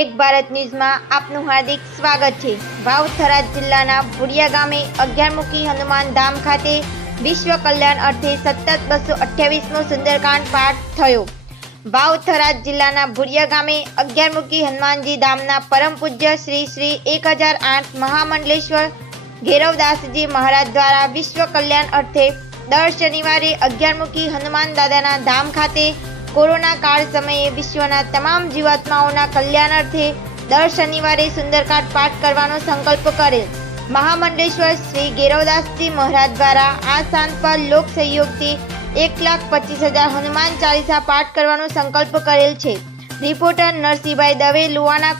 એક ભારત ન્યૂઝમાં આપનું હાર્દિક સ્વાગત છે। વાવ થરાદ જિલ્લાના ભુડિયા ગામે 11મુખી હનુમાન ધામ ખાતે વિશ્વ કલ્યાણ અર્થે સતત 228મો સુંદરકાંડ પાઠ થયો। વાવ થરાદ જિલ્લાના ભુડિયા ગામે 11મુખી હનુમાનજી ધામના પરમ પૂજ્ય શ્રી 1008 મહામંડલેશ્વર ઘેરવદાસજી મહારાજ દ્વારા વિશ્વ કલ્યાણ અર્થે દર શનિવારે 11મુખી હનુમાન દાદાના ધામ ખાતે કોરોના કાળ સમયે વિશ્વના તમામ જીવાત્માઓના કલ્યાણ અર્થે દર શનિવારે સુંદરકાંડ પાઠ કરવાનો સંકલ્પ કરેલ। મહામંડલેશ્વર શ્રી ઘેરવદાસજી મહારાજ દ્વારા આ સ્થાન પર લોક સહયોગથી 1,25,000 હનુમાન ચાલીસા પાઠ કરવાનો સંકલ્પ કરેલ છે। રિપોર્ટર નરસિંહભાઈ દવે, લુવાના